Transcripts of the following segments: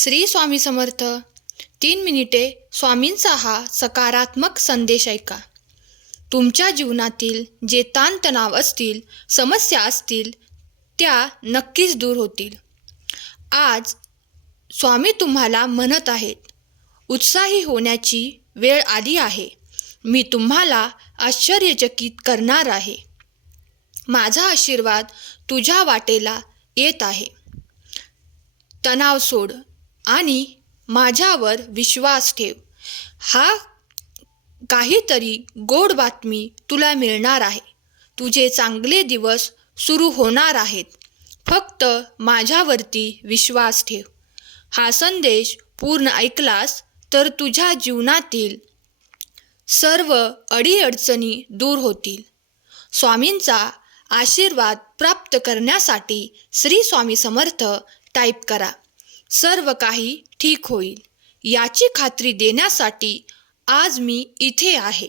श्री स्वामी समर्थ. तीन मिनिटे स्वामींचा हा सकारात्मक संदेश ऐका. तुमच्या जीवनातील जे ताणतणाव असतील समस्या असतील त्या नक्कीच दूर होतील. आज स्वामी तुम्हाला म्हणत आहेत उत्साही होण्याची वेळ आली आहे. मी तुम्हाला आश्चर्यचकित करणार आहे. माझा आशीर्वाद तुझ्या वाटेला येत आहे. तणाव सोड. आणि माझ्यावर विश्वास ठेव. हा काहीतरी गोड बातमी तुला मिळणार आहे. तुझे चांगले दिवस सुरू होणार आहेत. फक्त माझ्यावरती विश्वास ठेव. हा संदेश पूर्ण ऐकलास तर तुझ्या जीवनातील सर्व अडीअडचणी दूर होतील. स्वामींचा आशीर्वाद प्राप्त करण्यासाठी श्री स्वामी समर्थ टाईप करा. सर्व काही ठीक होईल. याची खात्री देण्यासाठी आज मी इथे आहे.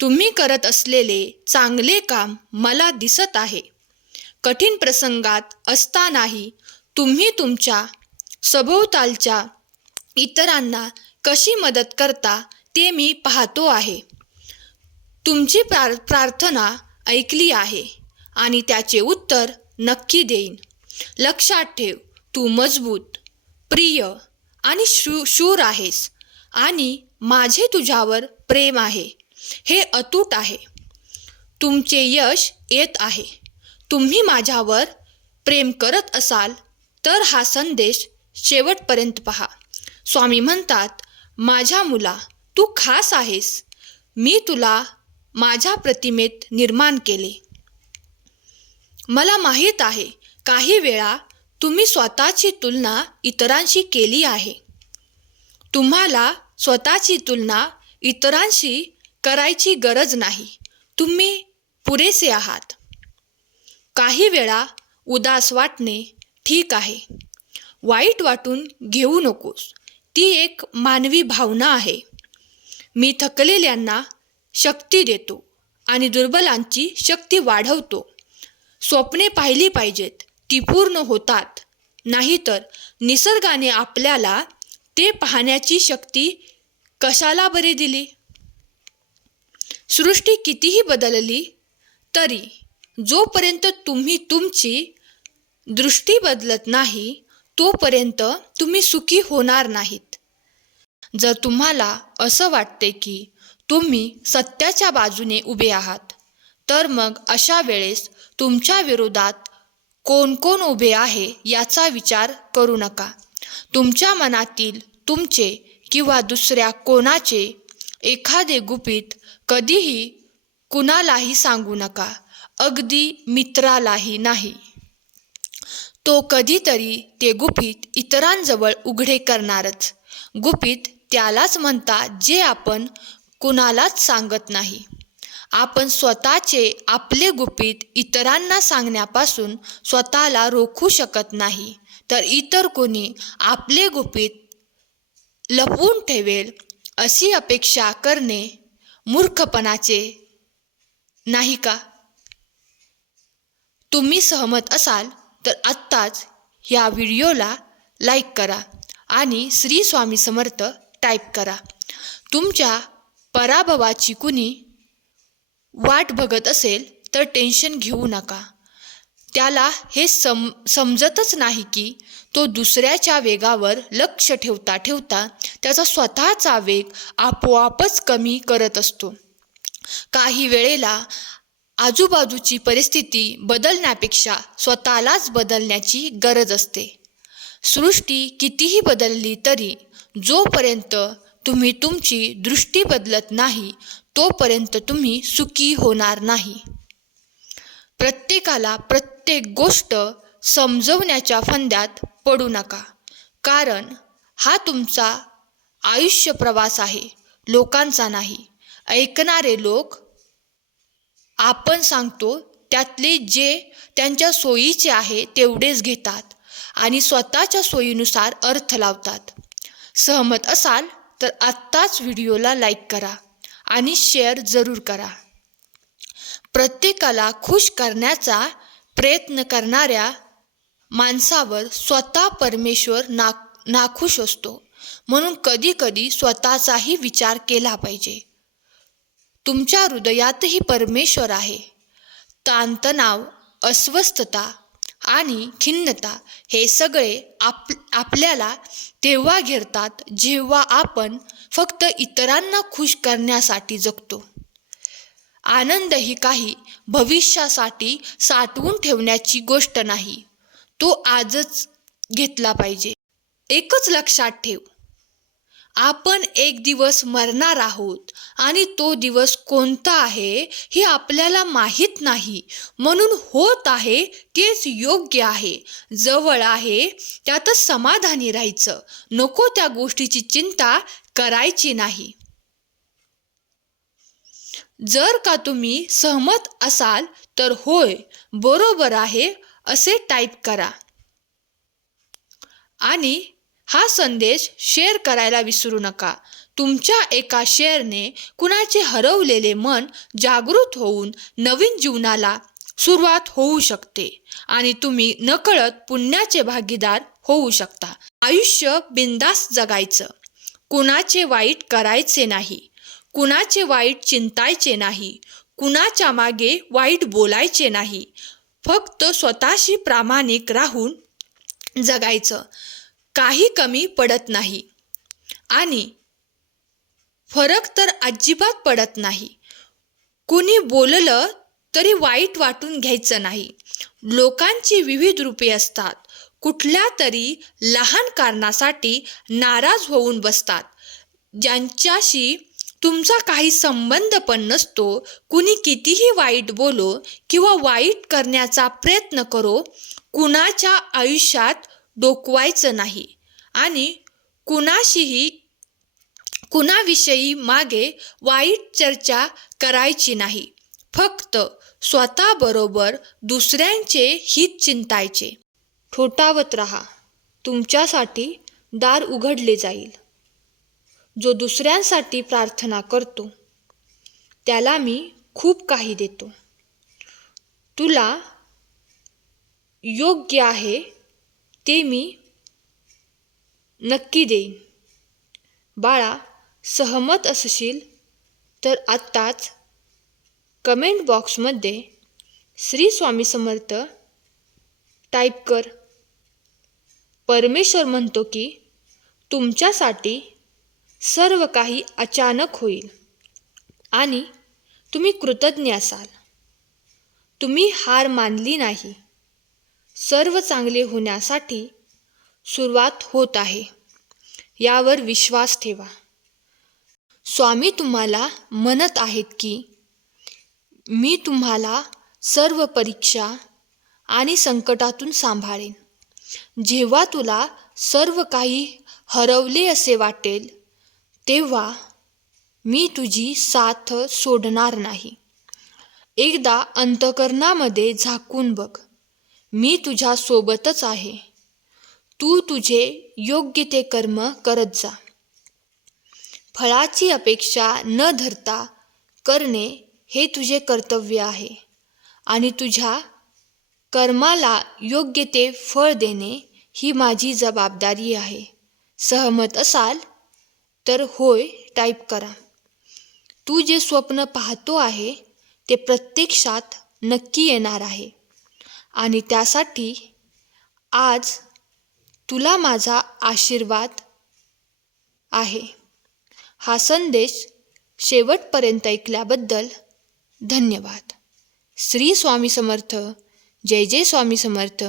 तुम्ही करत असलेले चांगले काम मला दिसत आहे. कठीण प्रसंगात असतानाही तुम्ही तुमच्या सभोवतालच्या इतरांना कशी मदत करता ते मी पाहतो आहे. तुमची प्रार प्रार्थना ऐकली आहे आणि त्याचे उत्तर नक्की देईन. लक्षात ठेव तू मजबूत प्रिय आणि शू शूर आहेस आणि माझे तुझ्यावर प्रेम आहे. हे अतूट आहे. तुमचे यश येत आहे. तुम्ही माझ्यावर प्रेम करत असाल तर हा संदेश शेवटपर्यंत पहा. स्वामी म्हणतात माझ्या मुला तू खास आहेस. मी तुला माझ्या प्रतिमेत निर्माण केले. मला माहीत आहे काही वेळा तुम्ही स्वतःची तुलना इतरांशी केली आहे. तुम्हाला स्वतःची तुलना इतरांशी करायची गरज नाही. तुम्ही पुरेसे आहात. काही वेळा उदास वाटणे ठीक आहे. वाईट वाटून घेऊ नकोस. ती एक मानवी भावना आहे. मी थकलेल्यांना शक्ती देतो आणि दुर्बलांची शक्ती वाढवतो. स्वप्ने पाहिली पाहिजेत. ती पूर्ण होतात. नाहीतर निसर्गाने आपल्याला ते पाहण्याची शक्ती कशाला बरे दिली? सृष्टी कितीही बदलली तरी जोपर्यंत तुम्ही तुमची दृष्टी बदलत नाही तोपर्यंत तुम्ही सुखी होणार नाहीत. जर तुम्हाला असं वाटते की तुम्ही सत्याच्या बाजूने उभे आहात तर मग अशा वेळेस तुमच्या विरोधात कोण कोण उभे आहे याचा विचार करू नका. तुमच्या मनातील तुमचे किंवा दुसऱ्या कोणाचे एखादे गुपित कधीही कुणालाही सांगू नका. अगदी मित्रालाही नाही. तो कधीतरी ते गुपित इतरांजवळ उघडे करणारच. गुपित त्यालाच म्हणतात जे आपण कुणालाच सांगत नाही. आपण स्वतःचे आपले गुपित इतरांना सांगण्यापासून स्वतःला रोखू शकत नाही. तर इतर कोणी आपले गुपित लपवून ठेवेल अशी अपेक्षा करणे मूर्खपणाचे नाही का? तुम्ही सहमत असाल तर आत्ताच ह्या व्हिडिओला लाईक करा आणि श्री स्वामी समर्थ टाईप करा. तुमच्या पराभवाची कुणी वाट बघत असेल तर टेन्शन घेऊ नका. त्याला हे सम समजतच नाही की तो दुसऱ्याच्या वेगावर लक्ष ठेवता ठेवता त्याचा स्वतःचा वेग आपोआपच कमी करत असतो. काही वेळेला आजूबाजूची परिस्थिती बदलण्यापेक्षा स्वतःलाच बदलण्याची गरज असते. सृष्टी कितीही बदलली तरी जोपर्यंत तुम्ही तुमची दृष्टी बदलत नाही तोपर्यंत तुम्ही सुखी होणार नाही. प्रत्येकाला प्रत्येक गोष्ट समजवण्याच्या फंद्यात पडू नका. कारण हा तुमचा आयुष्य प्रवास आहे लोकांचा नाही. ऐकणारे लोक आपण सांगतो त्यातले जे त्यांच्या सोयीचे आहे तेवढेच घेतात आणि स्वतःच्या सोयीनुसार अर्थ लावतात. सहमत असाल तर आत्ताच व्हिडिओला लाईक करा. आणि शेअर जरूर करा. प्रत्येकाला खुश करण्याचा प्रयत्न करणाऱ्या माणसावर स्वतः परमेश्वर नाक नाखुश असतो. म्हणून कधी कधी स्वतःचाही विचार केला पाहिजे. तुमच्या हृदयातही परमेश्वर आहे. ताणतणाव अस्वस्थता आणि खिन्नता हे सगळे आप आपल्याला तेव्हा घेरतात जेव्हा आपण फक्त इतरांना खुश करण्यासाठी जगतो. आनंद ही काही भविष्यासाठी साठवून ठेवण्याची गोष्ट नाही. तो आजच घेतला पाहिजे. एकच लक्षात ठेव आपण एक दिवस मरणार आहोत आणि तो दिवस कोणता आहे हे आपल्याला माहीत नाही. म्हणून होत आहे तेच योग्य आहे. जवळ आहे त्यातच समाधानी राहायचं. नको त्या गोष्टीची चिंता करायची नाही. जर का तुम्ही सहमत असाल तर होय बरोबर आहे असे टाईप करा. आणि हा संदेश शेअर करायला विसरू नका. तुमच्या एका शेअरने कुणाचे हरवलेले मन जागृत होऊन नवीन जीवनाला सुरुवात होऊ शकते आणि तुम्ही नकळत पुण्याचे भागीदार होऊ शकता. आयुष्य बिंदास जगायचं. कुणाचे वाईट करायचे नाही. कुणाचे वाईट चिंतायचे नाही. कुणाच्या मागे वाईट बोलायचे नाही. फक्त स्वतःशी प्रामाणिक राहून जगायचं. काही कमी पडत नाही. आणि फरक तर अजिबात पडत नाही. कुणी बोललं तरी वाईट वाटून घ्यायचं नाही. लोकांची विविध रूपे असतात. कुठल्या तरी लहान कारणासाठी नाराज होऊन बसतात. ज्यांच्याशी तुमचा काही संबंध पण नसतो कुणी कितीही वाईट बोलो किंवा वाईट करण्याचा प्रयत्न करो कुणाच्या आयुष्यात डोकवायचं नाही. आणि कुणाशीही कुणाविषयी मागे वाईट चर्चा करायची नाही. फक्त स्वतःबरोबर दुसऱ्यांचे हित चिंतायचे. ठोठावत राहा. तुमच्यासाठी दार उघडले जाईल. जो दुसऱ्यांसाठी प्रार्थना करतो त्याला मी खूप काही देतो. तुला योग्य आहे ते मी नक्की देईन. बाळा सहमत असशील तर आत्ताच कमेंट बॉक्समध्ये श्री स्वामी समर्थ टाईप कर. परमेश्वर म्हणतो की तुमच्यासाठी सर्व काही अचानक होईल आणि तुम्ही कृतज्ञ असाल. तुम्ही हार मानली नाही. सर्व चांगले होण्यासाठी सुरुवात होत आहे. यावर विश्वास ठेवा. स्वामी तुम्हाला म्हणत आहेत की मी तुम्हाला सर्व परीक्षा आणि संकटातून सांभाळेन. जेव्हा तुला सर्व काही हरवले असे वाटेल तेव्हा मी तुझी साथ सोडणार नाही. एकदा अंतकरणामध्ये झाकून बघ. मी तुझ्या सोबतच आहे. तू तुझे योग्य ते कर्म करत जा. फळाची अपेक्षा न धरता करणे हे तुझे कर्तव्य आहे आणि तुझ्या कर्माला योग्य ते फळ देणे ही माझी जबाबदारी आहे. सहमत असाल तर होय टाईप करा. तू जे स्वप्न पाहतो आहे ते प्रत्यक्षात नक्की येणार आहे. आणि त्यासाठी आज तुला माझा आशीर्वाद आहे. हा संदेश शेवटपर्यंत ऐकल्याबद्दल धन्यवाद. श्री स्वामी समर्थ. जय जय स्वामी समर्थ.